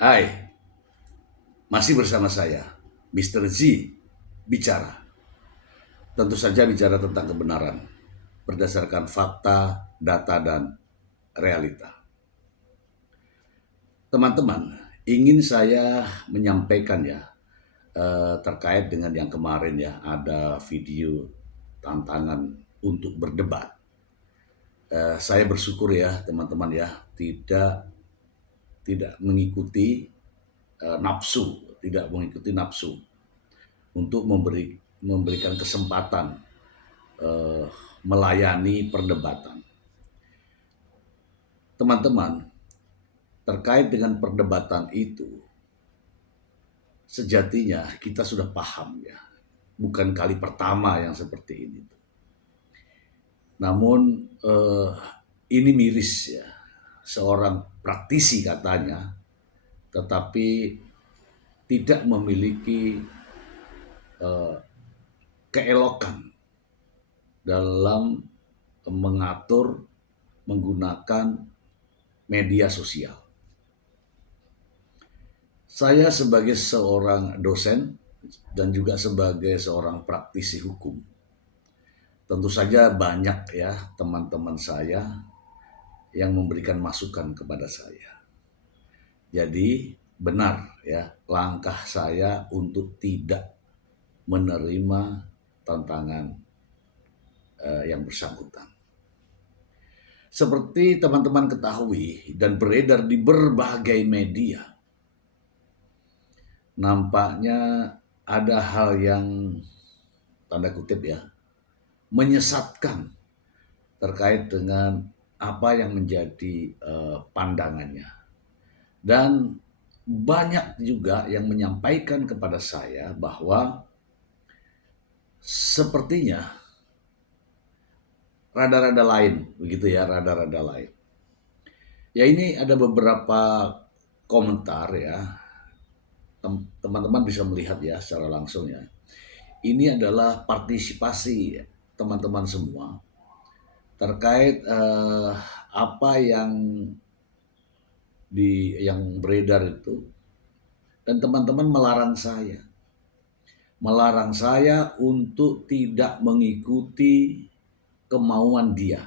Hai, masih bersama saya, Mr. Z, bicara. Tentu saja bicara tentang kebenaran, berdasarkan fakta, data, dan realita. Teman-teman, ingin saya menyampaikan ya, terkait dengan yang kemarin ya, ada video tantangan untuk berdebat. Saya bersyukur ya teman-teman ya, tidak mengikuti nafsu, tidak mengikuti nafsu untuk memberikan kesempatan eh, melayani perdebatan. Teman-teman, terkait dengan perdebatan itu, sejatinya kita sudah paham ya, bukan kali pertama yang seperti ini. Namun ini miris ya, seorang praktisi katanya, tetapi tidak memiliki eh, keelokan dalam mengatur menggunakan media sosial. Saya sebagai seorang dosen dan juga sebagai seorang praktisi hukum, tentu saja banyak ya teman-teman saya yang memberikan masukan kepada saya. Jadi benar ya langkah saya untuk tidak menerima tantangan yang bersangkutan. Seperti teman-teman ketahui dan beredar di berbagai media, nampaknya ada hal yang tanda kutip ya menyesatkan terkait dengan apa yang menjadi pandangannya. Dan banyak juga yang menyampaikan kepada saya bahwa sepertinya rada-rada lain, begitu ya, rada-rada lain. Ya ini ada beberapa komentar ya, teman-teman bisa melihat ya secara langsung ya. Ini adalah partisipasi teman-teman semua terkait apa yang beredar itu, dan teman-teman melarang saya untuk tidak mengikuti kemauan dia,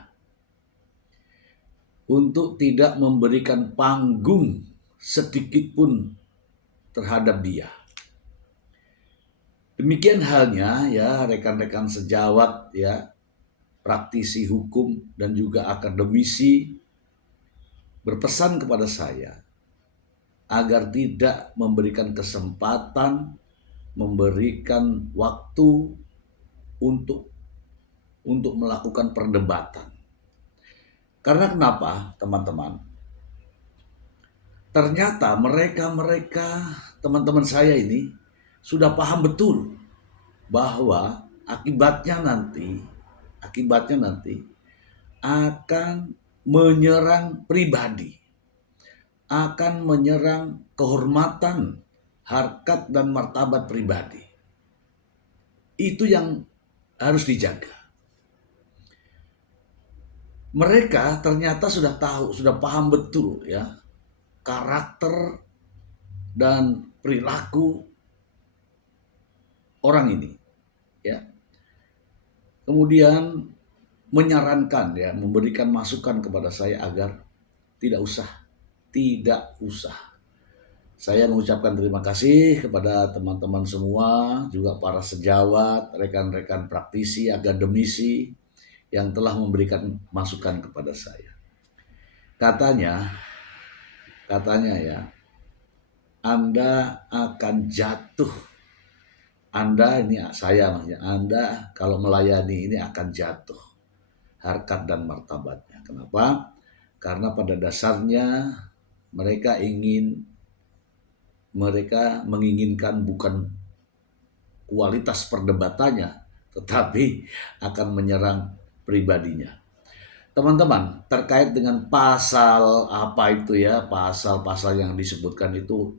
untuk tidak memberikan panggung sedikit pun terhadap dia. Demikian halnya ya rekan-rekan sejawat ya, praktisi hukum dan juga akademisi berpesan kepada saya agar tidak memberikan kesempatan, memberikan waktu untuk melakukan perdebatan. Karena kenapa, teman-teman? Ternyata mereka teman-teman saya ini sudah paham betul bahwa akibatnya nanti akan menyerang pribadi, akan menyerang kehormatan, harkat dan martabat pribadi. Itu yang harus dijaga. Mereka ternyata sudah tahu, sudah paham betul ya karakter dan perilaku orang ini ya. Kemudian menyarankan ya, memberikan masukan kepada saya agar tidak usah. Saya mengucapkan terima kasih kepada teman-teman semua, juga para sejawat, rekan-rekan praktisi, akademisi yang telah memberikan masukan kepada saya. Katanya ya, Anda akan jatuh. Anda ini saya maksudnya, Anda kalau melayani ini akan jatuh harkat dan martabatnya. Kenapa? Karena pada dasarnya mereka menginginkan bukan kualitas perdebatannya, tetapi akan menyerang pribadinya. Teman-teman, terkait dengan pasal apa itu ya, pasal-pasal yang disebutkan itu,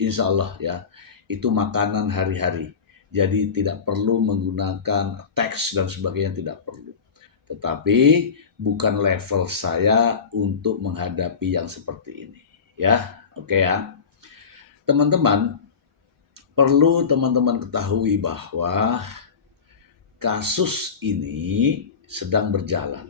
insya Allah ya, itu makanan hari-hari. Jadi tidak perlu menggunakan teks dan sebagainya, tidak perlu. Tetapi bukan level saya untuk menghadapi yang seperti ini. Ya, oke ya. Teman-teman, perlu teman-teman ketahui bahwa kasus ini sedang berjalan.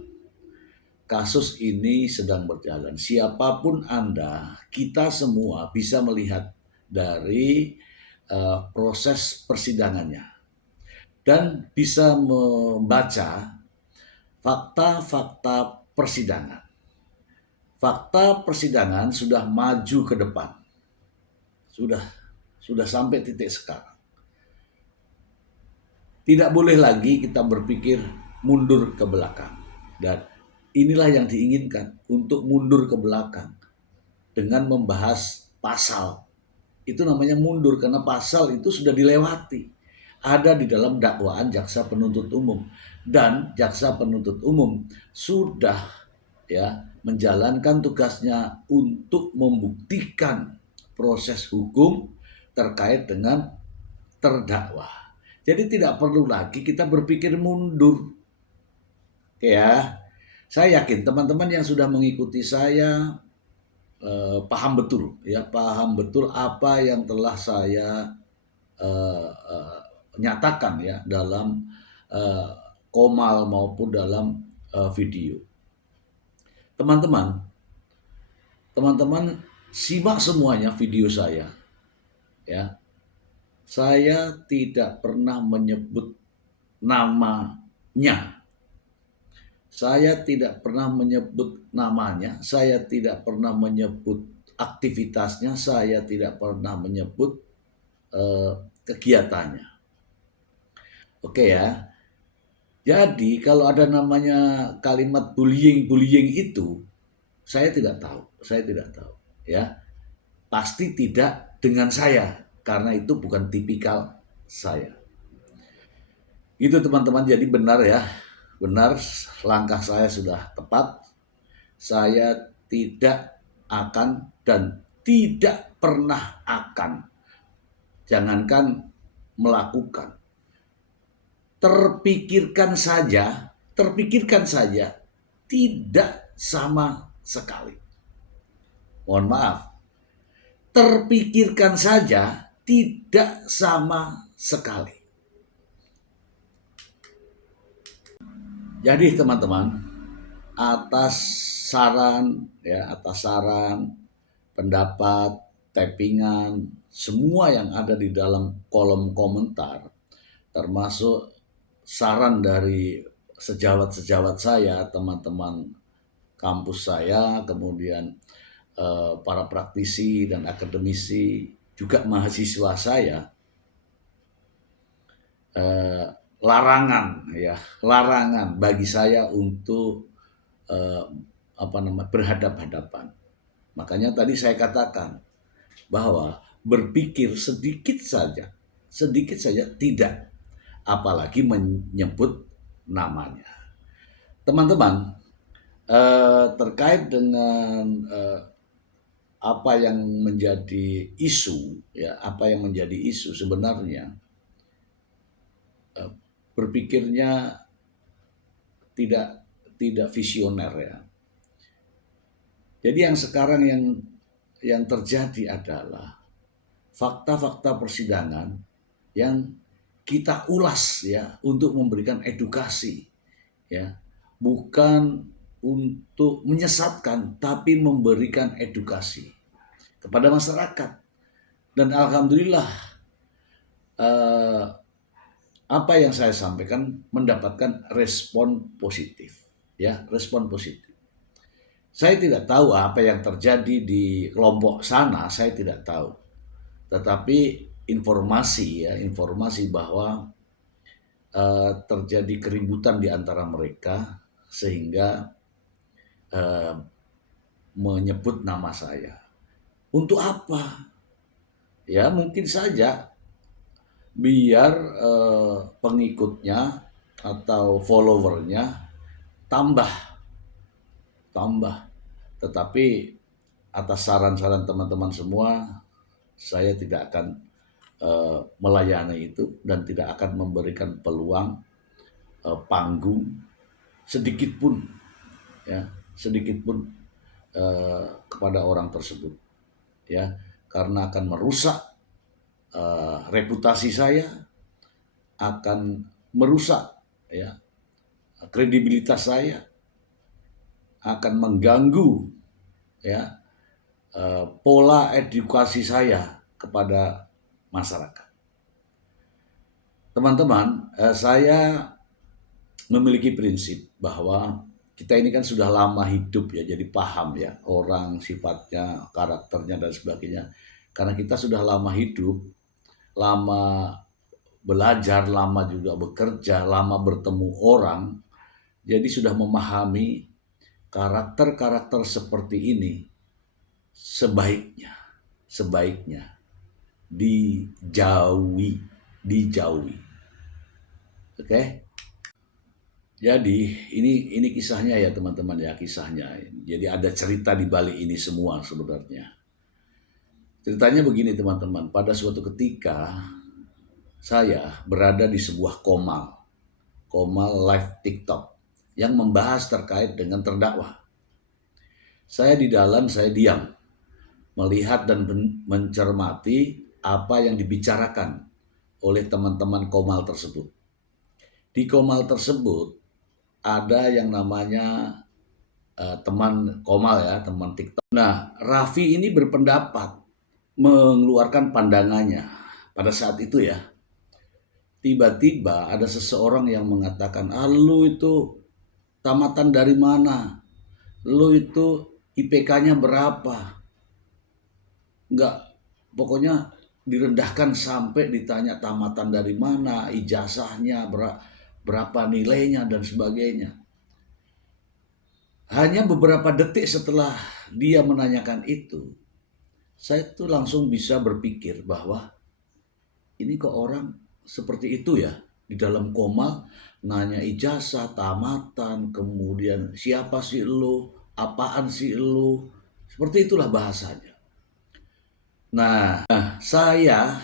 Kasus ini sedang berjalan. Siapapun Anda, kita semua bisa melihat dari proses persidangannya dan bisa membaca fakta-fakta persidangan. Fakta persidangan sudah maju ke depan. Sudah sampai titik sekarang. Tidak boleh lagi kita berpikir mundur ke belakang. Dan inilah yang diinginkan, untuk mundur ke belakang dengan membahas pasal. Itu namanya mundur karena pasal itu sudah dilewati. Ada di dalam dakwaan jaksa penuntut umum, dan jaksa penuntut umum sudah menjalankan tugasnya untuk membuktikan proses hukum terkait dengan terdakwa. Jadi tidak perlu lagi kita berpikir mundur. Ya, saya yakin teman-teman yang sudah mengikuti saya paham betul apa yang telah saya nyatakan ya dalam komal maupun dalam video. Teman-teman simak semuanya video saya ya. Saya tidak pernah menyebut namanya. Saya tidak pernah menyebut namanya, saya tidak pernah menyebut aktivitasnya, saya tidak pernah menyebut kegiatannya. Oke ya. Jadi kalau ada namanya kalimat bullying itu, saya tidak tahu ya. Pasti tidak dengan saya, karena itu bukan tipikal saya. Itu teman-teman, jadi benar ya. Benar, langkah saya sudah tepat. Saya tidak akan dan tidak pernah akan, jangankan melakukan, terpikirkan saja tidak sama sekali. Mohon maaf, terpikirkan saja tidak sama sekali. Jadi teman-teman, atas saran, pendapat, tappingan, semua yang ada di dalam kolom komentar, termasuk saran dari sejawat-sejawat saya, teman-teman kampus saya, kemudian para praktisi dan akademisi, juga mahasiswa saya, larangan bagi saya untuk berhadap-hadapan. Makanya tadi saya katakan bahwa berpikir sedikit saja tidak, apalagi menyebut namanya. Teman-teman, terkait dengan apa yang menjadi isu sebenarnya, berpikirnya tidak visioner ya. Jadi yang sekarang yang terjadi adalah fakta-fakta persidangan yang kita ulas ya, untuk memberikan edukasi ya, bukan untuk menyesatkan, tapi memberikan edukasi kepada masyarakat. Dan alhamdulillah apa yang saya sampaikan mendapatkan respon positif ya, respon positif. Saya tidak tahu apa yang terjadi di kelompok sana, saya tidak tahu. Tetapi informasi bahwa terjadi keributan di antara mereka sehingga menyebut nama saya. Untuk apa? Ya mungkin saja biar pengikutnya atau followernya tambah. Tetapi atas saran-saran teman-teman semua, saya tidak akan melayani itu dan tidak akan memberikan peluang panggung sedikit pun kepada orang tersebut ya. karena akan merusak reputasi saya, akan merusak ya kredibilitas saya, akan mengganggu ya pola edukasi saya kepada masyarakat. Teman-teman, saya memiliki prinsip bahwa kita ini kan sudah lama hidup ya, jadi paham ya orang, sifatnya, karakternya dan sebagainya. Karena kita sudah lama hidup, lama belajar, lama juga bekerja, lama bertemu orang, jadi sudah memahami karakter-karakter seperti ini sebaiknya dijauhi. Oke? Jadi ini kisahnya ya teman-teman ya, kisahnya. Jadi ada cerita di balik ini semua sebenarnya. Ceritanya begini teman-teman, pada suatu ketika saya berada di sebuah komal live TikTok yang membahas terkait dengan terdakwa. Saya di dalam, saya diam, melihat dan mencermati apa yang dibicarakan oleh teman-teman komal tersebut. Di komal tersebut ada yang namanya teman komal ya, teman TikTok. Nah, Raffi ini berpendapat, mengeluarkan pandangannya pada saat itu ya. Tiba-tiba ada seseorang yang mengatakan, lu itu tamatan dari mana? Lu itu IPK-nya berapa? Enggak, pokoknya direndahkan sampai ditanya tamatan dari mana, ijazahnya berapa nilainya dan sebagainya. Hanya beberapa detik setelah dia menanyakan itu, saya tuh langsung bisa berpikir bahwa ini kok orang seperti itu ya, di dalam komal nanya ijazah, tamatan, kemudian siapa sih lu, apaan sih lu, seperti itulah bahasanya. Nah, saya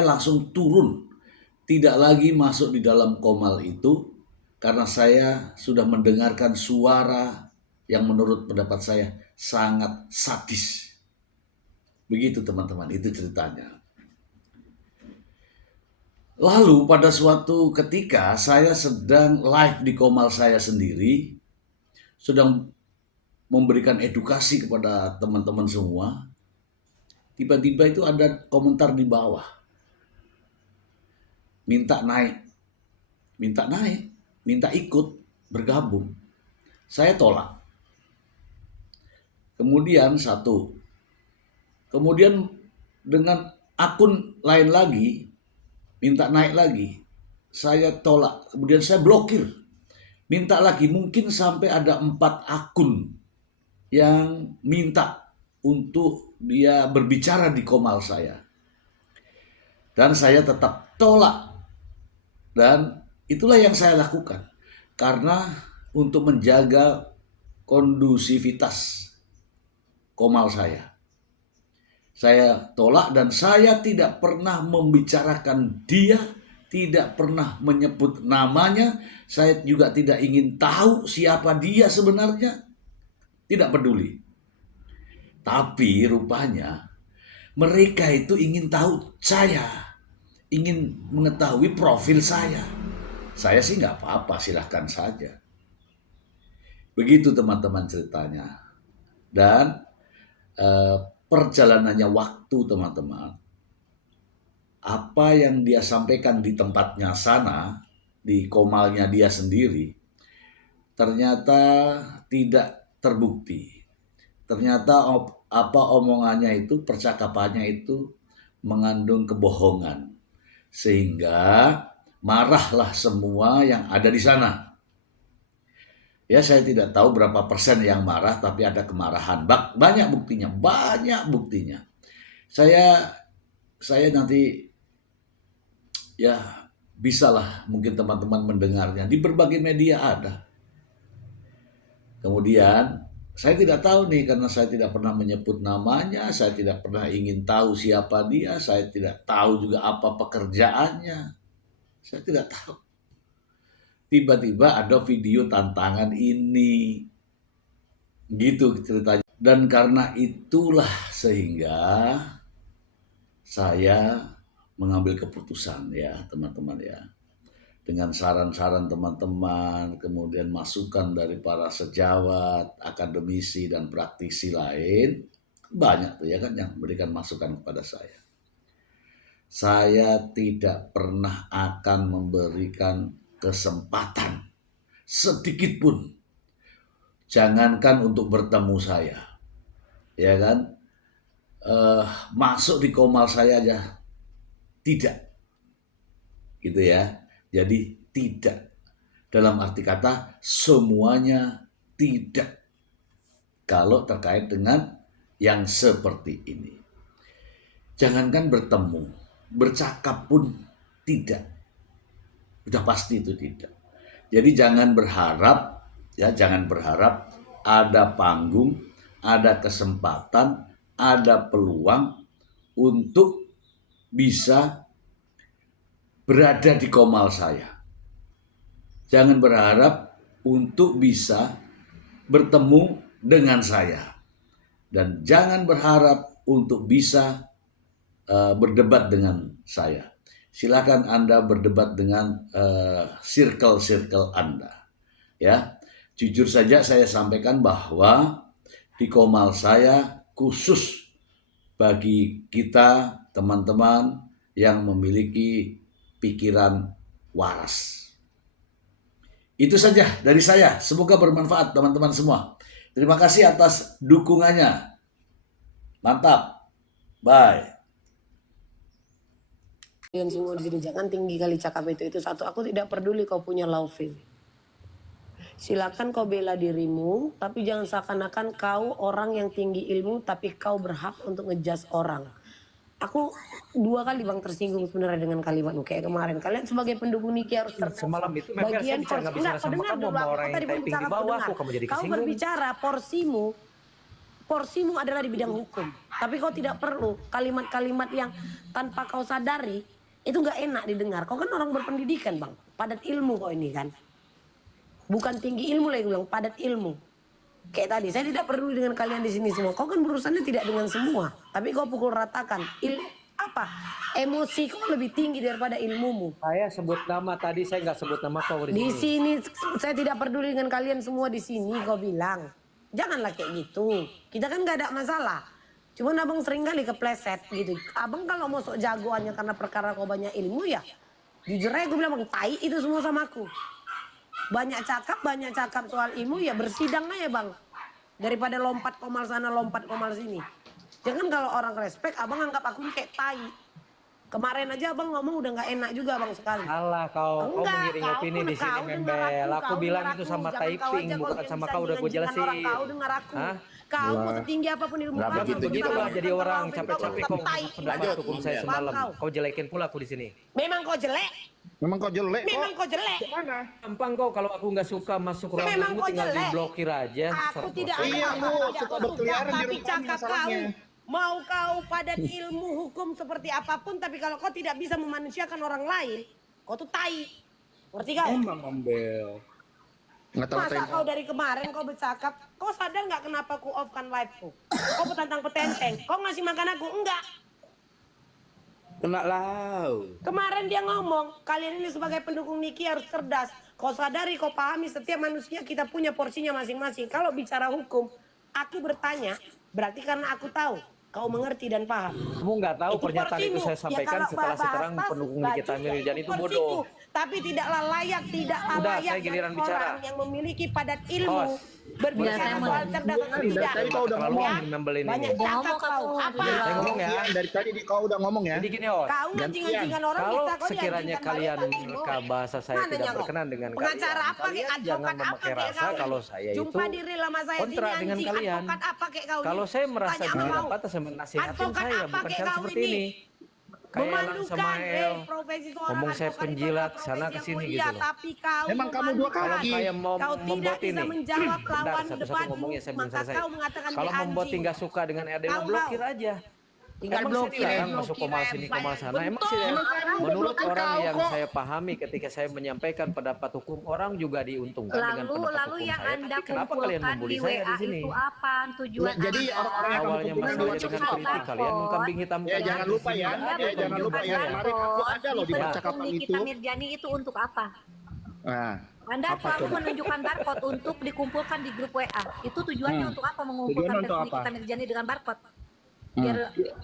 langsung turun, tidak lagi masuk di dalam komal itu, karena saya sudah mendengarkan suara yang menurut pendapat saya sangat sadis. Begitu teman-teman, itu ceritanya. Lalu pada suatu ketika saya sedang live di komal saya sendiri, sedang memberikan edukasi kepada teman-teman semua. Tiba-tiba itu ada komentar di bawah, minta naik, minta ikut bergabung. Saya tolak. Kemudian kemudian dengan akun lain lagi minta naik lagi, saya tolak. Kemudian saya blokir, minta lagi. Mungkin sampai ada 4 akun yang minta untuk dia berbicara di komal saya, dan saya tetap tolak. Dan itulah yang saya lakukan, karena untuk menjaga kondusivitas komal saya tolak, dan saya tidak pernah membicarakan dia, tidak pernah menyebut namanya. Saya juga tidak ingin tahu siapa dia sebenarnya, tidak peduli. Tapi rupanya mereka itu ingin tahu saya, ingin mengetahui profil saya. Saya sih nggak apa-apa, silahkan saja. Begitu teman-teman ceritanya. Dan perjalanannya waktu teman-teman, apa yang dia sampaikan di tempatnya sana, di komalnya dia sendiri, ternyata tidak terbukti. Ternyata apa omongannya itu, percakapannya itu mengandung kebohongan. Sehingga marahlah semua yang ada di sana. Ya, saya tidak tahu berapa persen yang marah, tapi ada kemarahan. Banyak buktinya. Saya nanti ya bisalah mungkin teman-teman mendengarnya di berbagai media ada. Kemudian saya tidak tahu nih, karena saya tidak pernah menyebut namanya, saya tidak pernah ingin tahu siapa dia, saya tidak tahu juga apa pekerjaannya, saya tidak tahu. Tiba-tiba ada video tantangan ini, gitu ceritanya. Dan karena itulah sehingga saya mengambil keputusan ya teman-teman ya. Dengan saran-saran teman-teman, kemudian masukan dari para sejawat, akademisi dan praktisi lain, banyak tuh ya kan yang memberikan masukan kepada saya. Saya tidak pernah akan memberikan kesempatan sedikit pun, jangankan untuk bertemu saya, ya kan, masuk di komal saya aja tidak, gitu ya. Jadi tidak, dalam arti kata semuanya tidak, kalau terkait dengan yang seperti ini. Jangankan bertemu, bercakap pun tidak, udah pasti itu tidak. Jadi jangan berharap ya, jangan berharap ada panggung, ada kesempatan, ada peluang untuk bisa berada di komal saya. Jangan berharap untuk bisa bertemu dengan saya. Dan jangan berharap untuk bisa berdebat dengan saya. Silakan Anda berdebat dengan circle-circle Anda. Ya, jujur saja saya sampaikan bahwa di komal saya khusus bagi kita teman-teman yang memiliki pikiran waras. Itu saja dari saya. Semoga bermanfaat teman-teman semua. Terima kasih atas dukungannya. Mantap. Bye. Yang semua di sini jangan tinggi kali cakap itu satu. Aku tidak peduli kau punya love. Silakan kau bela dirimu, tapi jangan seakan-akan kau orang yang tinggi ilmu tapi kau berhak untuk ngejudge orang. Aku 2 kali Bang tersinggung sebenarnya dengan kalimatmu kayak kemarin. Kalian sebagai pendukung Niki harus semalam itu bagian saya nggak bicara sama kamu, sama orang yang typing di bawah aku, kamu jadi kau kesinggung. berbicara porsimu adalah di bidang hukum, tapi kau tidak perlu kalimat-kalimat yang tanpa kau sadari itu nggak enak didengar. Kau kan orang berpendidikan Bang, padat ilmu kau ini kan, bukan tinggi ilmu lagi bilang, padat ilmu. Kayak tadi, saya tidak peduli dengan kalian di sini semua. Kau kan berurusannya tidak dengan semua, tapi kau pukul ratakan. Emosi kau lebih tinggi daripada ilmumu. Saya sebut nama tadi, saya nggak sebut nama kau di sini. Di sini saya tidak peduli dengan kalian semua di sini. Kau bilang, janganlah kayak gitu. Kita kan nggak ada masalah. Cuman abang sering kali kepleset gitu. Abang kalau mau sok jagoannya karena perkara kau banyak ilmu ya, jujur aja gue bilang bang, tai itu semua sama aku. Banyak cakap soal ilmu ya bersidang aja bang. Daripada lompat komal sana, lompat komal sini. Jangan kalau orang respect, abang anggap aku kayak tai. Kemarin aja abang ngomong udah gak enak juga bang sekali. Alah kau mengiring opini di sini membel. Aku bilang itu sama typing, bukan sama kau, udah gue jelasin. Kau dengar aku. Kau mau setinggi apapun ilmu kau. Begitulah jadi orang capek-capek kau pendapat hukum saya semalam. Kau jelekin pula aku di sini. Memang kau jelek. Memang kau jelek. Memang kau jelek. Gampang kau, kalau aku nggak suka masuk ruanganmu tinggal diblokir aja. Aku tidak suka berkeliaran di rumah masalahnya. Mau kau padat ilmu hukum seperti apapun, tapi kalau kau tidak bisa memanusiakan orang lain, kau tuh tai. Ngerti kau? Emang membel. Masa kau dari kemarin kau bercakap, kau sadar nggak kenapa aku off-kan live-ku? Kau petantang petenteng, kau ngasih makan aku? Enggak. Kena lau. Kemarin dia ngomong, kalian ini sebagai pendukung Niki harus cerdas. Kau sadari, kau pahami setiap manusia kita punya porsinya masing-masing. Kalau bicara hukum, aku bertanya, berarti karena aku tahu. Kau mengerti dan paham. Kamu nggak tahu pernyataan itu saya sampaikan setelah sekarang pendukung Nikita Mirzani itu bodoh. Tapi tidaklah layak, saya giliran bicara. Orang yang memiliki padat ilmu berbicara soal cerdas atau tidak. Tadi kau udah ngomong. Banyak cakap kau. Apa? Saya ngomong ya. Dari tadi kau udah ngomong ya. Jadi gini Os. Kau ngancing-ngancingkan orang kalau bisa kau sekiranya kalian mereka bahasa saya tidak berkenan dengan kalian, pengacara apa kayak jangan advokat apa memakai kayak rasa kau. kalau saya itu Jumpa diri lama saya kontra sini dengan anjing kalian. advokat apa kayak kau. Kalau saya merasa Tanya tidak mau. pantas, saya menasihatin Advokat saya, apa bukan kayak cara kau seperti ini. Kayak Lang Samael, ngomong saya penjilat sana ke sini gitu loh. Tapi kau Emang kamu 2 Kalau kali. kayak mau kau tidak membuat bisa ini, menjawab lawan satu-satu depanmu, ngomongnya saya belum maka selesai. kau mengatakan Kalau dia membuat anjing. nggak suka dengan RDW, Kau blokir aja. Tinggal Emang saya blokir, dilarang masuk blokir, komal sini komal sana. Emang Betul. saya, menurut Bukan orang kau yang kok. saya pahami ketika saya menyampaikan pendapat hukum, orang juga diuntungkan dengan pendapat Lalu hukum yang saya. Anda Tapi kenapa kalian kumpulkan membuli di saya WA di sini? itu apa? Tujuan Nah, jadi Anda orang-orang yang kamu Awalnya kumpulkan masalah di WhatsApp dengan itu kritik, apa? kalian mengkambing hitamkan. Ya jangan lupa ya, Anda jangan lupa ya. menunjukkan Kemarin aku ada loh di barcode percakapan di itu. Nikita Mirjani itu untuk apa? Nah, Anda apa selalu coba? menunjukkan barcode untuk dikumpulkan di grup WA. Itu tujuannya untuk apa mengumpulkan Tujuannya untuk fans apa? Nikita Mirjani dengan barcode?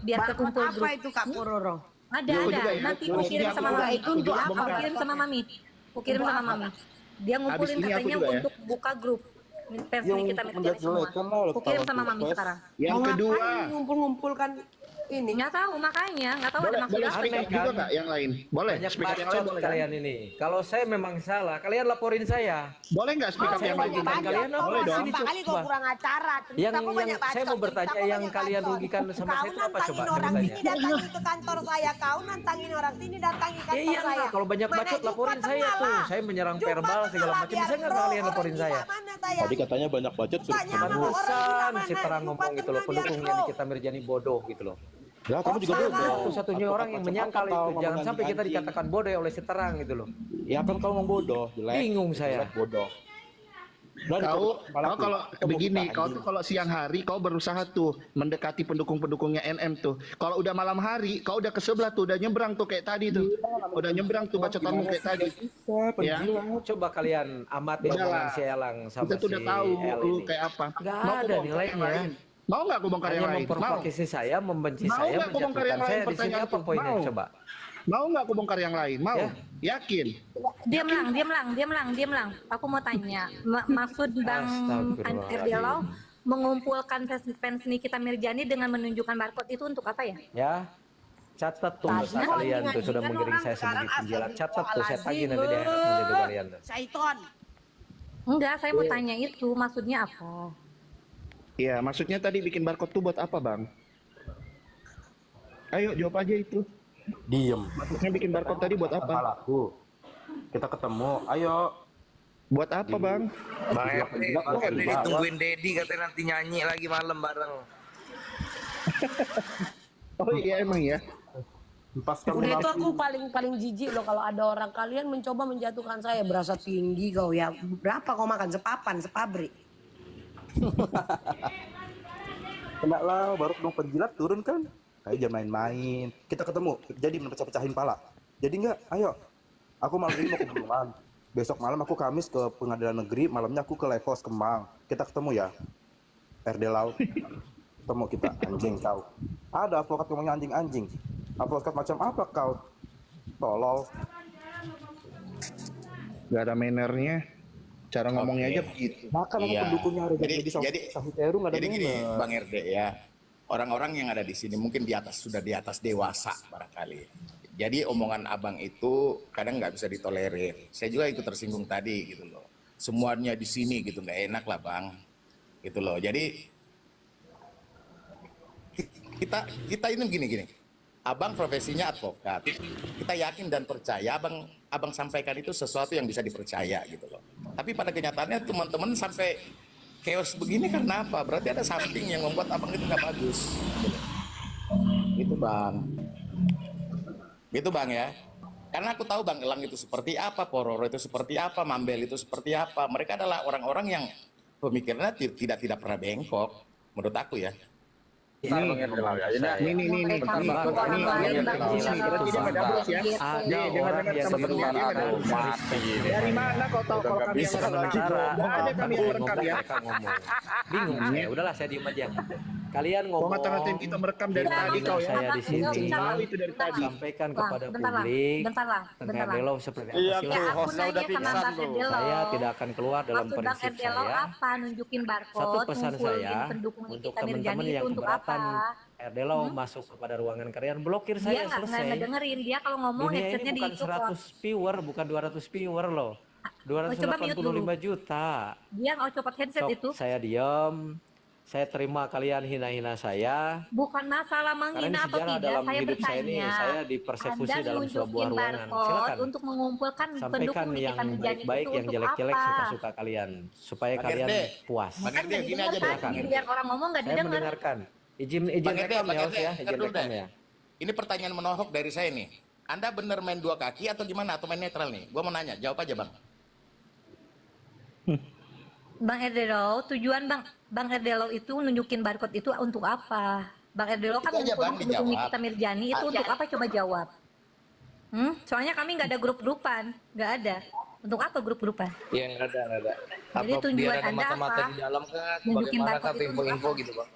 Biar kekumpul Apa grup. itu Kak Pororo? Ada, Aku ada. juga ya. Nanti Aku aku kirim juga sama aku Mami. itu untuk juga apa? Aku bongkar. kirim sama Mami. Aku kirim sama Mami. Dia ngumpulin Abis ini aku katanya juga ya. untuk buka grup fans Yang Nikita Mirjani semua. menjelek-jelekan lah Aku kirim kalau sama Mami request. sekarang. Yang Mau kedua, ngapain ngumpul-ngumpulkan ini? Nggak tahu makanya, nggak tahu ada boleh maksud apa. speak up Aneh, juga kan? nggak yang lain? Boleh Banyak speak up yang lain bacot boleh kan? kalian ini. Kalau saya memang salah, kalian laporin saya. Boleh nggak speak up saya yang lain? banyak bacot. Kalian apa? Boleh dong. Sini, Kali kau coba. kurang acara. Yang Kamu banyak saya bacot, mau bertanya, kamu yang banyak kalian bacot. rugikan sama saya Kau itu apa nantangin coba? orang Ceritanya. sini datangi ke kantor saya, kau nantangin orang sini datangi kantor Ya iya saya. kalau banyak Mana bacot Jumat laporin saya tengah tuh. lah. Saya menyerang Jumat verbal tengah segala lah, macam. biar Bisa nggak pro, kalian orang laporin gila saya? mana saya? Tadi katanya banyak budget suruh Tanya sama ketemu. orang gila Barusan mana? si Terang Jumat ngomong gitu loh, tengah biar pendukungnya pro. Nikita Mirjani bodoh gitu loh. Ya kamu juga bodoh. Satu-satunya Atau orang yang apa-apa menyangkal kau itu. ngomong Jangan sampai kita anjing-anjing. dikatakan bodoh oleh si Terang gitu loh. Ya kan kau ngomong bodoh, jelek. Bingung saya. Jelek, bodoh. Dan Kau kalau begini, kau tuh tuh kalau siang hari kau berusaha tuh mendekati pendukung-pendukungnya NM tuh. Kalau udah malam hari, kau udah ke sebelah tuh, udah nyebrang tuh kayak tadi tuh. Udah nyebrang tuh bacotanmu kayak tadi. Ya. Coba kalian amati Udah omongan lah. si Elang sama Kita tuh si udah tahu El lu ini. kayak apa. Nggak Mau aku ada bongkar nilainya. yang lain? Mau nggak aku bongkar Hanya yang lain? Mau. memprovokasi saya, membenci Mau saya, nggak aku bongkar yang menjatuhkan lain? saya di sini Pertanyaan apa tuh. poinnya Mau. coba? Mau nggak aku bongkar yang lain? Mau. Ya. Yakin? Diam lang. Aku mau tanya, maksud Bang Astagfirullahaladzim. Erdelau mengumpulkan fans Nikita Mirjani dengan menunjukkan barcode itu untuk apa ya? Ya, catat tuh masa Tanya, kalian tuh sudah kan menggiring orang saya sekarang sebagai penjilat. Catat tuh, saya tagih nanti astagfirullahaladzim, di nanti tuh kalian tuh. Syaiton. Enggak, saya mau tanya itu maksudnya apa? Iya, maksudnya tadi bikin barcode tuh buat apa, Bang? Ayo jawab aja itu. diem. Maksudnya bikin barcode tadi buat apa? Kepalaku. Kita ketemu. Ayo. Buat apa, Bang? Bang Iya, Erdi, iya, Bang iya, Erdi iya. ditungguin Dedi katanya nanti nyanyi lagi malam bareng. Oh iya emang ya. Pas kamu Udah itu nanti- aku paling jijik loh kalau ada orang kalian mencoba menjatuhkan saya, berasa tinggi kau ya. Berapa kau makan? Sepapan, sepabrik. Kena lah, baru dong penjilat turun kan. Kayak jangan main-main. Kita ketemu, jadi pecah-pecahin pala. Jadi enggak, ayo. Aku malam ini mau ke Bulungan. Besok malam aku Kamis ke pengadilan negeri, malamnya aku ke Levos Kemang. Kita ketemu ya. Erdelau. Ketemu kita, anjing kau. Ada advokat ngomongnya anjing-anjing. Advokat macam apa kau? Tolol. Gak ada mannernya. Cara ngomongnya Oke. aja begitu. Makan aku Iya. pendukungnya ada Jadi- jadi jadi- Sahut Eru nggak ada Jadi gini, manner. Bang RD ya, orang-orang yang ada di sini mungkin sudah di atas dewasa barangkali. Jadi omongan abang itu kadang nggak bisa ditolerir. Saya juga ikut tersinggung tadi gitu loh. Semuanya di sini gitu nggak enak lah bang, gitu loh. Jadi kita ini gini. Abang profesinya advokat. Kita yakin dan percaya abang sampaikan itu sesuatu yang bisa dipercaya gitu loh. Tapi pada kenyataannya teman-teman sampai chaos begini karena apa? Berarti ada something yang membuat abang itu nggak bagus. Gitu bang. Gitu bang ya. Karena aku tahu Bang Elang itu seperti apa, Pororo itu seperti apa, Mambel itu seperti apa. Mereka adalah orang-orang yang pemikirannya tidak pernah bengkok, menurut aku ya. Ini Mereka itu orang lain Bang. Berarti dia nggak dabros ya. Ada Nih, dengar-dengar orang yang teman-teman dia nggak dabros. Dari mana kau tahu kalau kami yang merekam? Nggak ada kami yang merekam ya. Mereka ngomong. Bingung saya, udahlah saya diem aja. Kalian Kau ngomong. ngata-ngatain kita merekam dari tadi kau ya. Saya di sini. Tahu itu dari tadi. Sampaikan Bang, kepada bentar lang, publik bentar lang. tentang Erdelau seperti apa Iya, sih. Ya aku hostnya udah nanya sama pingsan Bang tuh. Erdelau. Saya tidak akan keluar dalam Maksud Bang prinsip Erdelau saya. apa nunjukin barcode, Satu pesan ngumpulin saya pendukung untuk Nikita teman-teman Mirjani yang itu untuk apa? keberatan Erdelau masuk kepada ruangan kalian, blokir Dia saya nggak selesai. ngedengerin, dia kalau ngomong Dunia headsetnya ini di bukan YouTube 100 viewer, bukan 200 viewer loh. coba mute dulu. 285 juta. Dia nggak copot headset Sok, itu. saya diam. Saya terima kalian hina-hina saya. Bukan masalah Karena ini menghina atau sejarah tidak, dalam saya hidup saya ini, bertanya. saya dipersekusi Anda dalam sebuah nunjukin ruangan. barcode Silakan. untuk mengumpulkan Sampaikan pendukung yang Nikita Mirjani baik-baik, itu yang untuk jelek-jelek apa? suka-suka kalian. Supaya Bang kalian Erde. puas. Bang Kan Erde, nggak gini aja didengar Bang. kan? Biar orang ngomong nggak Saya didengar. mendengarkan. Izin Bang Erde, rekam Bang ya, Host Erde, ya, ntar izin dulu rekam deh. ya. Ini pertanyaan menohok dari saya nih. Anda bener main 2 kaki atau gimana? Atau main netral nih? Gua mau nanya, jawab aja Bang. Bang Erdelo, tujuan Bang Erdelo itu nunjukin barcode itu untuk apa? Bang Erdelo kan Itu aja, Bang, pendukung dijawab. Nikita Mirjani itu untuk apa? Coba jawab. Soalnya kami nggak ada grup-grupan, nggak ada. Untuk apa grup-grupan? Iya, nggak ada. Jadi Apa, tujuan biar ada Anda mata-mata apa? di dalam kah? Nunjukin Bagaimana barcode kah itu untuk info-info apa? gitu, Bang?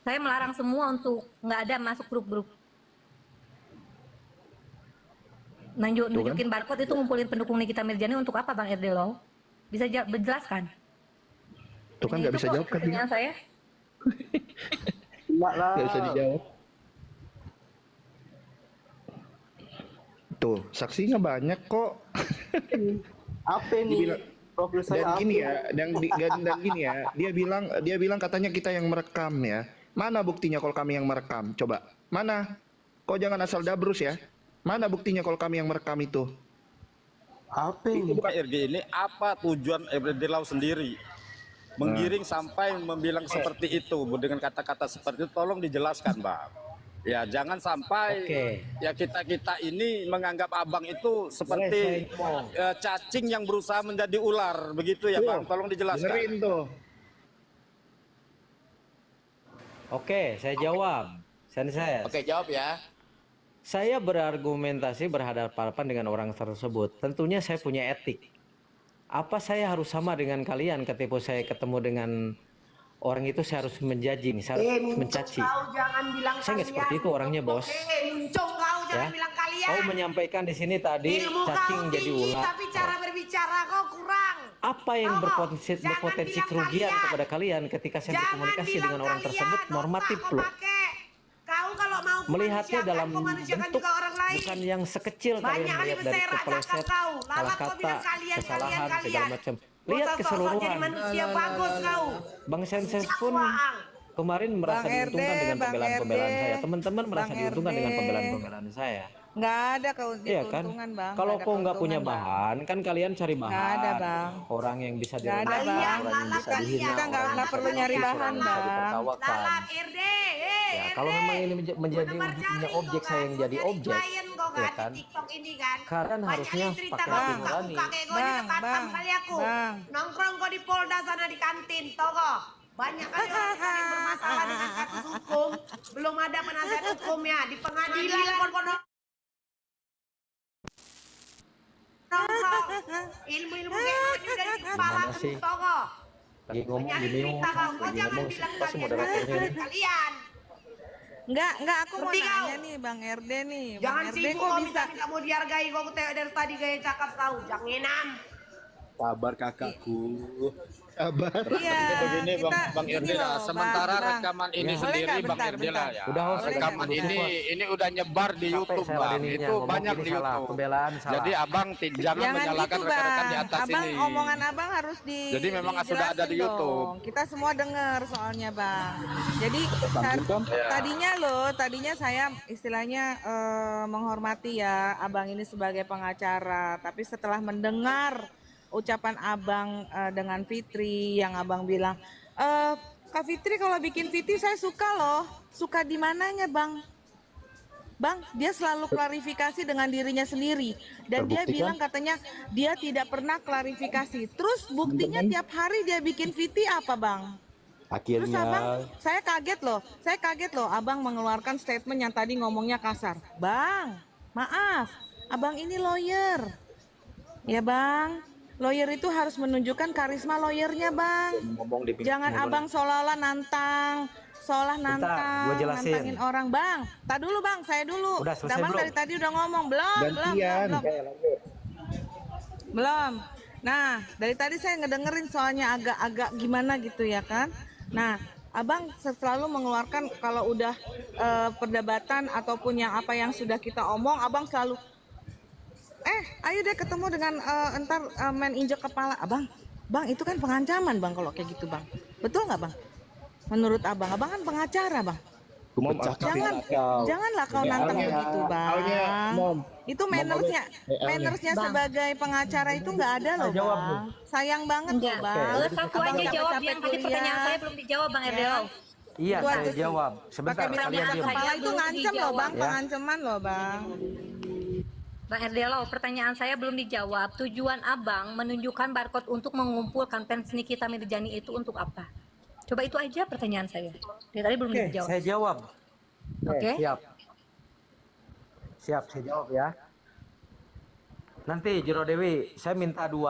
Saya melarang semua untuk nggak ada masuk grup-grup. Nunjukin barcode itu ngumpulin pendukung Nikita Mirjani untuk apa, Bang Erdelo? Bisa menjelaskan? Tuh kan nggak bisa jawab kan? Pertanyaan saya. Enggak lah. Nggak bisa dijawab. Tuh, saksinya banyak kok. Apa nih? Dibilang- Profil saya Dan apa? gini ya, dan gini ya, dia bilang katanya kita yang merekam ya. Mana buktinya kalau kami yang merekam? Coba, mana? Kau jangan asal dabrus ya. Mana buktinya kalau kami yang merekam itu? Apa Itu ini? bukan RG ini apa tujuan Erdelo sendiri menggiring sampai membilang seperti itu dengan kata-kata seperti itu, tolong dijelaskan Bang. Ya jangan sampai Oke. ya kita ini menganggap abang itu seperti Boleh, saya ngomong. cacing yang berusaha menjadi ular begitu ya Bang, tolong dijelaskan. Dengerin tuh. Oke, saya jawab. Saya. Oke, jawab ya. Saya berargumentasi berhadapan dengan orang tersebut. Tentunya saya punya etik. Apa saya harus sama dengan kalian ketika saya ketemu dengan orang itu, saya harus menjudging, saya harus mencaci. Kau jangan bilang Saya nggak seperti itu orangnya, Bos. Muncung kau jangan Ya. bilang kalian. Kau menyampaikan di sini tadi Ilmu cacing kau jadi tinggi, ular. tapi cara berbicara kau kurang. Apa yang Tahu, berpotensi jangan bilang kerugian kalian. kepada kalian ketika saya Jangan berkomunikasi bilang dengan orang kalian, tersebut otak normatif kau loh. pakai. Kau kalau mau Melihatnya memanusiakan, dalam kau manusiakan bentuk juga orang lain. bukan yang sekecil Banyak kalian kali melihat dari berserak cakap kepleset, kau. salah Lalat kau kata, bilang kalian, kesalahan kalian. segala macam. Kau Lihat sosok-sosok keseluruhan. jadi manusia bagus kau. Bang Senses pun kemarin merasa Bang diuntungkan RD, dengan Bang pembelaan-pembelaan RD. saya. Teman-teman merasa Bang diuntungkan RD. dengan pembelaan-pembelaan saya. Nggak ada Iya kan? keuntungan Bang. Kalau ada kau nggak punya keuntungan, Bang. bahan, kan kalian cari bahan. Nggak ada, Bang. Orang yang bisa Nggak ada, direndahkan, Bang. orang yang bisa Kita dihina, nggak orang yang perlu bisa nyari dikritik, bahan, orang yang bisa Bang. ditertawakan. Lalat RD, Ya, kalau memang ini menjadi ujungnya objek saya yang jadi objek, ya kan? TikTok ini kan. Kalian Banyak harusnya yang cerita pakai kau hati buka nurani. kayak gue Bang, juga katam Bang, kali aku. Bang. Nongkrong kau di Polda sana di kantin, toko. Banyak kali orang yang bermasalah dengan kasus hukum, belum ada penasihat hukumnya di pengadilan kon nongkrong. Ilmu-ilmu kayak gini udah dipaham Gimana sih? toko. Lagi ngomong Banyak gini, cerita kau jangan ngomong bilang pasti kalian moderatornya ini. kalian. Enggak, aku mau Ngerti kau? nanya nih Bang RD nih. Jangan Bang RD sibuk kok kau bisa minta mau dihargai kau tengok dari tadi gaya cakap tahu. Jangan enam. Sabar kakakku. Sabar. Iya, Begini kita Bang gini Erdela, loh, sementara Bang. rekaman ini Boleh sendiri nggak? Bang Bentar, Erdela bentar. ya. Udah, Host, Boleh Rekaman nggak? ini udah nyebar di Capek YouTube saya Bang. ladeninya, Itu ngomong banyak ini di salah, YouTube. pembelaan salah. Jadi Abang jangan menyalahkan gitu, rekan-rekan di Bang. atas Abang, ini. omongan Abang harus Jadi memang sudah ada di dijelasin YouTube. dong. Kita semua dengar soalnya Bang. Jadi tadinya saya istilahnya menghormati ya Abang ini sebagai pengacara. Tapi setelah mendengar ucapan Abang dengan Fitri yang Abang bilang, Kak Fitri kalau bikin Fitri saya suka loh. Suka di mananya Bang? Bang, dia selalu klarifikasi dengan dirinya sendiri. Dan dia bilang katanya dia tidak pernah klarifikasi. Terus buktinya tiap hari dia bikin VT apa Bang? Terus Abang, saya kaget loh Abang mengeluarkan statement yang tadi ngomongnya kasar. Bang, maaf, Abang ini lawyer. Ya Bang, lawyer itu harus menunjukkan karisma lawyernya Bang. Jangan Abang seolah-olah nantang. gua jelasin. Nantangin orang Bang. Tak dulu Bang, saya dulu. Udah selesai Abang belum? dari tadi udah ngomong belum. Nah, dari tadi saya ngedengerin soalnya agak-agak gimana gitu ya kan. Nah, Abang selalu mengeluarkan kalau udah perdebatan ataupun yang apa yang sudah kita omong, Abang selalu ayo deh ketemu dengan entar main injek kepala. Bang itu kan pengancaman Bang kalau kayak gitu Bang. Betul nggak Bang? Menurut Abang kan pengacara Bang. Janganlah kau nantang begitu Bang. Itu mannersnya sebagai pengacara itu nggak ada loh Bang. Sayang banget loh Bang. Satu aja jawab yang tadi pertanyaan saya belum dijawab Bang Erdelo. Iya, Itu aja saya sih. jawab. Pakai Sebentar, bilang kalian masuk diam. kepala itu Belum ngancem loh bang, dijawab. penganceman loh bang. Bang Erdelo, pertanyaan saya belum dijawab. Tujuan abang menunjukkan barcode untuk mengumpulkan fans Nikita Mirzani itu untuk apa? Coba itu aja pertanyaan saya. Dari tadi belum Oke, dijawab. saya jawab. Oke. Siap. Siap, saya jawab ya. Nanti Jero Dewi, saya minta 2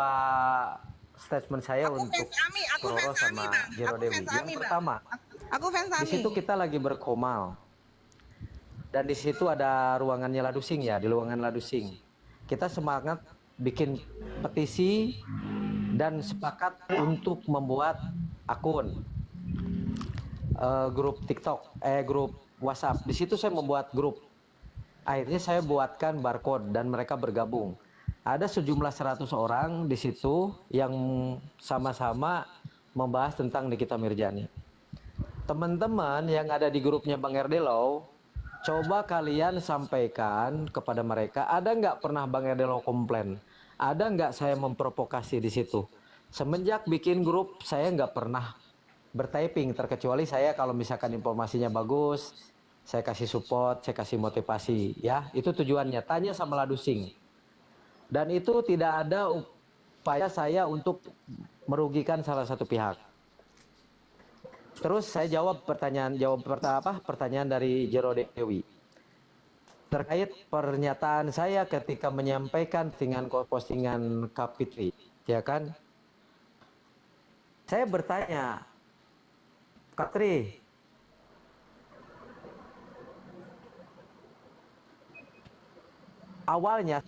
statement saya Aku untuk fans Ami, aku Roro fans Ami sama bang. Jero Aku Dewi. fans Yang Ami bang. pertama, Aku fans di Ami. situ kita lagi berkomal. Dan di situ ada ruangannya Ladusing ya, di ruangan Ladusing. Kita semangat bikin petisi dan sepakat untuk membuat akun grup TikTok, grup WhatsApp. Di situ saya membuat grup. Akhirnya saya buatkan barcode dan mereka bergabung. Ada sejumlah 100 orang di situ yang sama-sama membahas tentang Nikita Mirzani. Teman-teman yang ada di grupnya Bang Erdelo, coba kalian sampaikan kepada mereka, ada nggak pernah Bang Erdelo komplain? Ada nggak saya memprovokasi di situ? Semenjak bikin grup, saya nggak pernah bertyping, terkecuali saya kalau misalkan informasinya bagus, saya kasih support, saya kasih motivasi, ya. Itu tujuannya, tanya sama Ladusing. Dan itu tidak ada upaya saya untuk merugikan salah satu pihak. Terus saya jawab pertanyaan dari Jero Dewi terkait pernyataan saya ketika menyampaikan postingan Kapitri, ya kan? Saya bertanya, Katri, awalnya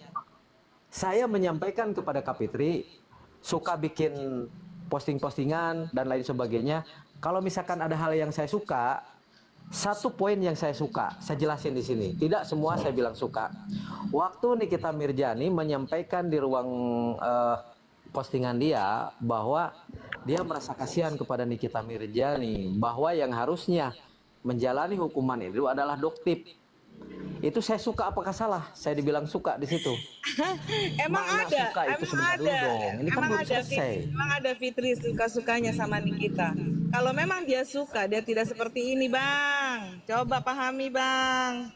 saya menyampaikan kepada Kapitri suka bikin posting-postingan dan lain sebagainya. Kalau misalkan ada hal yang saya suka, satu poin yang saya suka, saya jelasin di sini. Tidak semua saya bilang suka. Waktu Nikita Mirzani menyampaikan di ruang postingan dia bahwa dia merasa kasihan kepada Nikita Mirzani, bahwa yang harusnya menjalani hukuman itu adalah Doktip. Itu saya suka, apakah salah? Saya dibilang suka di situ. Emang Mana ada, suka itu emang sebentar dulu ada, dong. Ini kan emang belum ada, selesai. emang ada Fitri suka-sukanya sama Nikita. Kalau memang dia suka, dia tidak seperti ini bang. Coba pahami bang.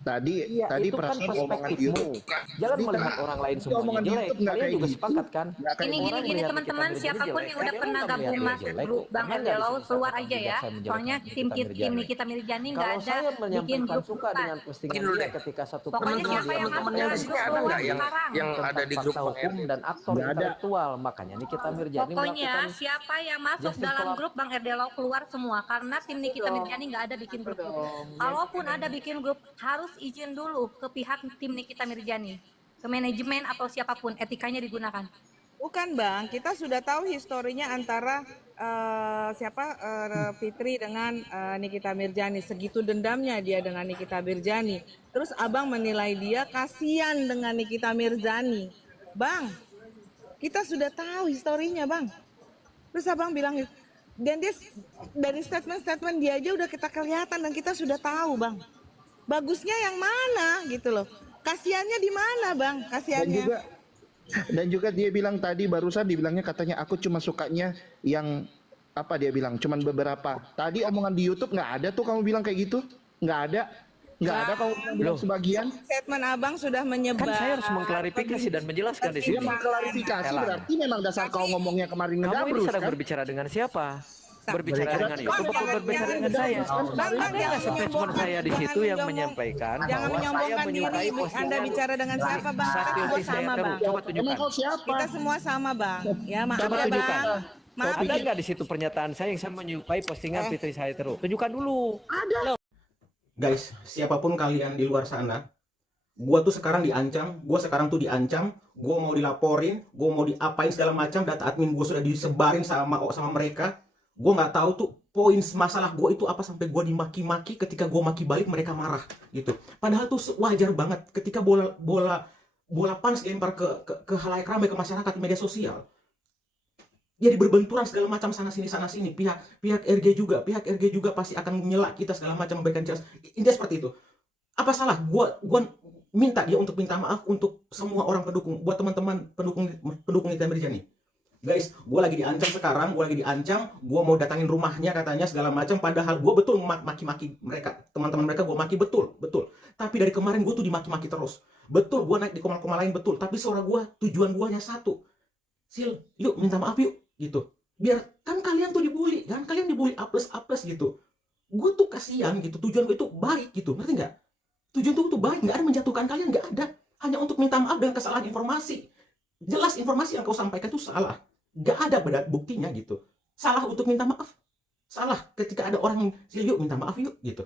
Tadi Iya, tadi itu kan perasaan omongan di perspektifmu. YouTube. Jangan Tadi melihat kan orang lain omongan semuanya di jelek. YouTube nggak Kalian kayak juga gitu. sepakat kan? Nggak kayak Gini Orang gini melihat teman-teman, Nikita siapapun Mirzani yang udah jelek, pernah kalian gabung melihat dia masuk jelek. grup Bang Pernah nggak Erdelo diselesaikan keluar dengan aja bijak ya. saya menjelaskan Soalnya Nikita tim Mirzani? Nikita Mirzani nggak Kalau ada saya bikin menyampaikan grup suka grupan. dengan postingan Gini dulu dia deh. ketika satu Pokoknya postingan siapa dia yang masuk teman-temannya dalam di sini grup ada keluar nggak sekarang. yang ada di grup fakta Bang hukum RD? dan aktor Nggak ada. intelektual, makanya Nikita Mirzani Pokoknya melakukan siapa yang masuk justice dalam collab. grup Bang Erdelo keluar semua karena tim Nikita Mirzani nggak ada bikin grup. Kalaupun ada bikin grup harus izin dulu ke pihak tim Nikita Mirzani, ke manajemen atau siapapun, etikanya digunakan. Bukan bang, kita sudah tahu historinya antara Fitri dengan Nikita Mirzani. Segitu dendamnya dia dengan Nikita Mirzani. Terus abang menilai dia kasihan dengan Nikita Mirzani. Bang, kita sudah tahu historinya bang. Terus abang bilang, dan dia dari statement-statement dia aja udah kita kelihatan dan kita sudah tahu bang. Bagusnya yang mana gitu loh. Kasihannya di mana bang? Dan Kasihannya. juga dia bilang tadi barusan dibilangnya katanya aku cuma sukanya yang apa dia bilang cuman beberapa. Tadi omongan di YouTube nggak ada tuh kamu bilang kayak gitu? Nggak ada. Nggak ada kamu bilang sebagian. Statement abang sudah menyebar. Kan saya harus mengklarifikasi dan menjelaskan di Dia sini. mengklarifikasi Elang. berarti memang dasar kau ngomongnya kemarin Kamu ini ngedabrus sedang kan? berbicara dengan siapa? Berbicara dengan Berbicara- YouTube atau berbicara dengan saya? Bang, Ada nggak statement saya di situ yang menyampaikan Jangan bahwa saya menyombongkan menyukai diri. Anda postingan bicara dengan siapa bang? Kita Sakti semua Otis sama Dayatero? bang. Coba Emang tunjukkan. kau siapa? Kita semua sama bang. Ya maaf Coba ya tunjukkan. bang. Maaf. Ada nggak di situ pernyataan saya yang saya menyukai postingan Fitri saya terus? Tunjukkan dulu. Guys, siapapun kalian di luar sana, gua tuh sekarang diancam, gua mau dilaporin, gua mau diapain segala macam, data admin gua sudah disebarin sama mereka. Gua nggak tahu tuh poin masalah gua itu apa sampai gua dimaki-maki, ketika gua maki balik mereka marah gitu. Padahal tuh wajar banget ketika bola panas dilempar ke halayak ramai, ke masyarakat di media sosial. Jadi berbenturan segala macam sana sini pihak RG juga pasti akan menyela kita segala macam, memberikan jelas intinya seperti itu. Apa salah gua minta dia untuk minta maaf untuk semua orang pendukung, buat teman-teman pendukung Nikita Mirzani. Guys, gue lagi diancam sekarang, gue lagi diancam, gue mau datangin rumahnya katanya segala macam. Padahal gue betul maki-maki mereka, teman-teman mereka gue maki betul. Tapi dari kemarin gue tuh dimaki-maki terus. Betul, gue naik di komal-komalain betul. Tapi suara gue, tujuan gue hanya satu. Sil, yuk minta maaf yuk, gitu. Biar kan kalian tuh dibully, kan kalian dibully A+, gitu. Gue tuh kasihan gitu, tujuan gue itu baik gitu, ngerti nggak? Tujuan tuh baik, nggak ada menjatuhkan kalian, nggak ada. Hanya untuk minta maaf dengan kesalahan informasi. Jelas informasi yang kau sampaikan itu salah. Gak ada buktinya gitu. Salah untuk minta maaf. Salah ketika ada orang yang yuk minta maaf yuk gitu.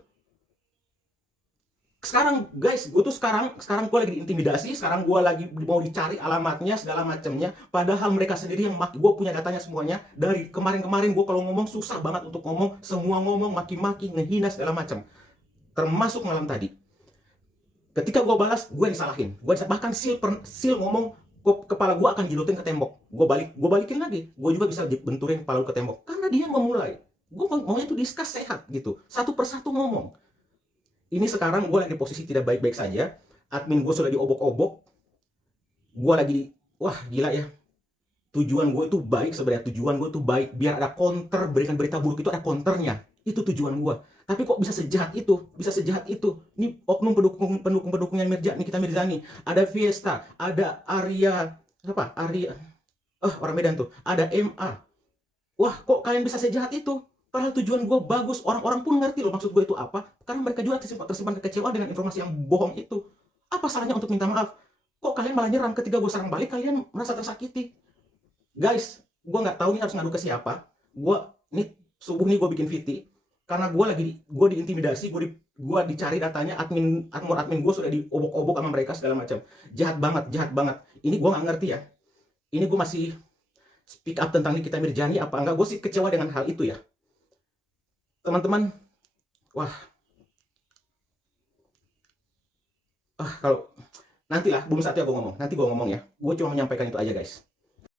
Sekarang guys, gue tuh sekarang gue lagi diintimidasi. Sekarang gue lagi mau dicari alamatnya segala macamnya. Padahal mereka sendiri yang maki. Gue punya datanya semuanya. Dari kemarin-kemarin gue kalau ngomong susah banget untuk ngomong. Semua ngomong maki-maki, ngehina segala macam. Termasuk malam tadi. Ketika gue balas, gue disalahin. Bahkan Sil ngomong, kepala gue akan jilutin ke tembok. Gue balikin lagi. Gue juga bisa benturin kepala lu ke tembok. Karena dia yang memulai. Gue maunya tuh diskus sehat gitu. Satu persatu ngomong. Ini sekarang gue lagi posisi tidak baik-baik saja. Admin gue sudah diobok-obok. Gue lagi, wah gila ya. Tujuan gue itu baik sebenarnya. Tujuan gue itu baik. Biar ada counter, berikan berita buruk itu ada counternya. Itu tujuan gue. Tapi kok bisa sejahat itu? Bisa sejahat itu? Ini oknum pendukungnya Nikita Mirzani. Ada Fiesta, ada Arya, orang Medan tuh. Ada MA. Wah, kok kalian bisa sejahat itu? Padahal tujuan gue bagus. Orang-orang pun ngerti loh maksud gue itu apa. Karena mereka juga tersimpan kekecewaan dengan informasi yang bohong itu. Apa salahnya untuk minta maaf? Kok kalian malah nyerang ketika gue serang balik, kalian merasa tersakiti? Guys, gue nggak tahu nih harus ngadu ke siapa. Subuh nih gue bikin VT. Karena gue diintimidasi, gue dicari datanya, admin gue sudah diobok-obok sama mereka segala macam. Jahat banget. Ini gue nggak ngerti ya. Ini gue masih speak up tentang Nikita Mirzani apa enggak? Gue sih kecewa dengan hal itu ya. Teman-teman, kalau nantilah belum saatnya gue ngomong. Nanti gue ngomong ya. Gue cuma menyampaikan itu aja guys.